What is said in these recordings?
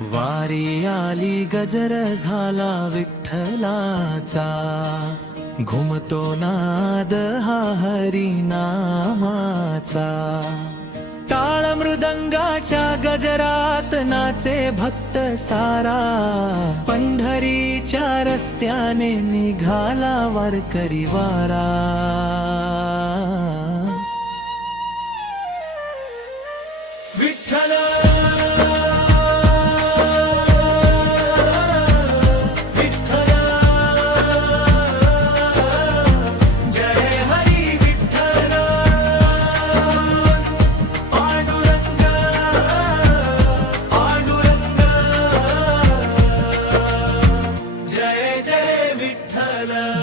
वारी आली गजर झाला विठ्ठलाचा, घुमतो नाद हा हरिनामाचा। टाळ मृदंगाच्या गजरात नाचे भक्त सारा, पंढरीच्या रस्त्याने निघाला वारकरी वारा। विठ्ठल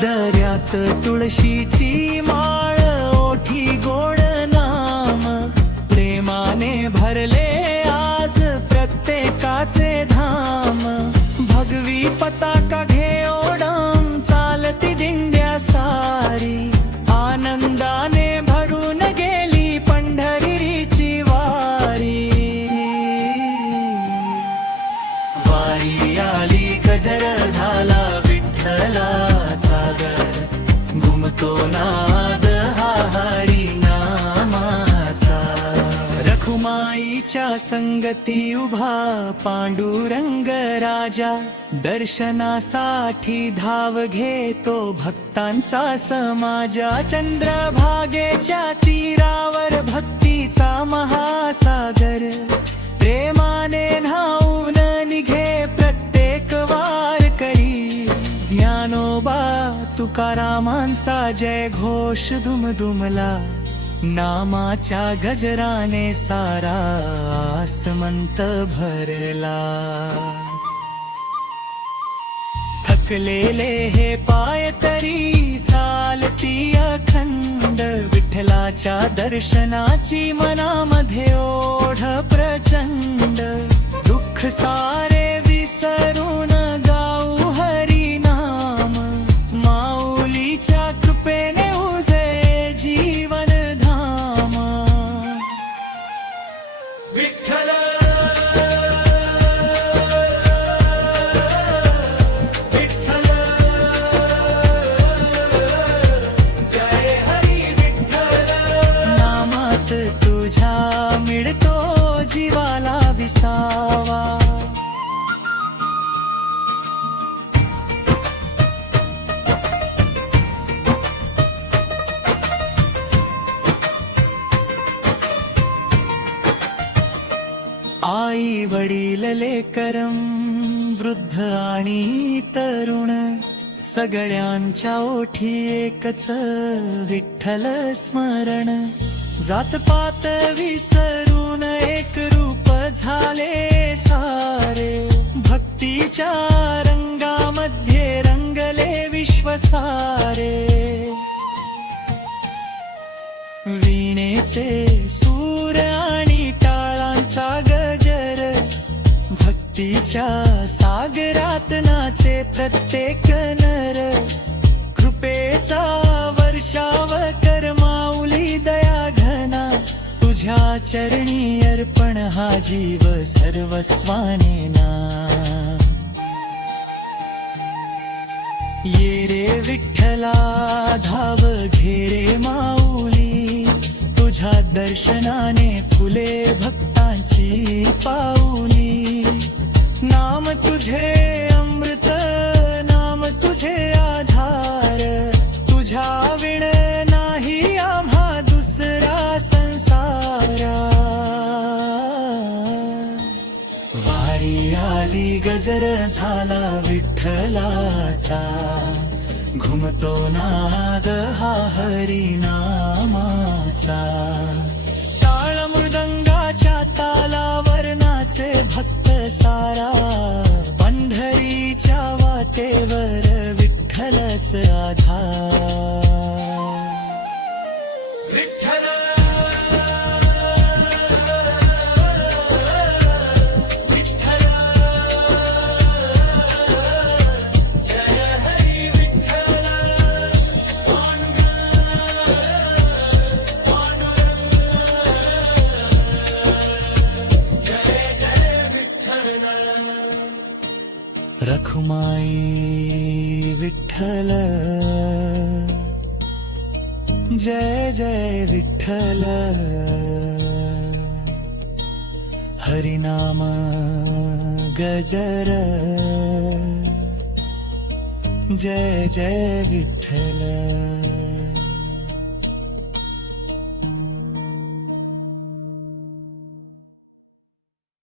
दर्यात तुळशीची माळ, ओठी गोड नाम, प्रेमाने भरले आज प्रत्येकाचे धाम। भगवी पताका घेऊन चालती दिंड्या सारी, आनंदाने भरून गेली पंढरीची वारी। वारी आली गजर झाला विठ्ठलाचा, घुमतो नाद हा हरिनामाचा। रखुमाईच्या संगती उभा पांडुरंग राजा, दर्शनासाठी धाव घेतो भक्तांचा समाजा। चंद्रभागेच्या तीरावर भक्तीचा महासागर, प्रेमाने न्हाऊन निघे प्रत्येक वारकरी। ज्ञानोबा तुकारामांचा जय घोष दुमदुमला, नामाच्या गजराने सारा आसमंत भरला। थकलेले हे पाय तरी चालती अखंड, विठ्ठलाच्या दर्शनाची मनामध्ये ओढ प्रचंड। दुःख सारे विसरून गाऊ हरिनाम, माऊलीच्या कृपेने उजे जीवन धाम। विठ्ठल विठ्ठल जय हरी विठ्ठल, नामात तुझ्या मिळतो जीवाला विसावा। आई वडील लेकरं, वृद्ध आणि तरुण, सगळ्यांच्या ओठी एकच विठ्ठल स्मरण। जातपात विसरून एक रूप झाले सारे, भक्तीच्या रंगामध्ये रंगले विश्व सारे। वीणेचे सूर आणि टाळांचा गजर, भक्तीच्या सागरात नाचे प्रत्येक नर। कृपेचा वर्षाव कर माऊली दया घना, तुझ्या चरणी अर्पण हा जीव सर्वस्वाने ना। ये रे विठ्ठला धाव घेरे माऊली, तुझ्या दर्शनाने फुले भक्तांची पाऊली। नाम तुझे अमृत, नाम तुझे आधार, तुझ्या विण नाही आम्हा दुसरा संसारा। वारी आली गजर झाला विठ्ठलाचा, घुमतो नाद हा हरिनामाचा। टाळ मृदंगाच्या तालावर नाचे भक्त सारा, पंढरीच्या वाटेवर विठ्ठलच आधार। विठ्ठल रखुमाई विठ्ठल, जय जय विठ्ठल. हरिनाम गजर, जय जय विठ्ठल.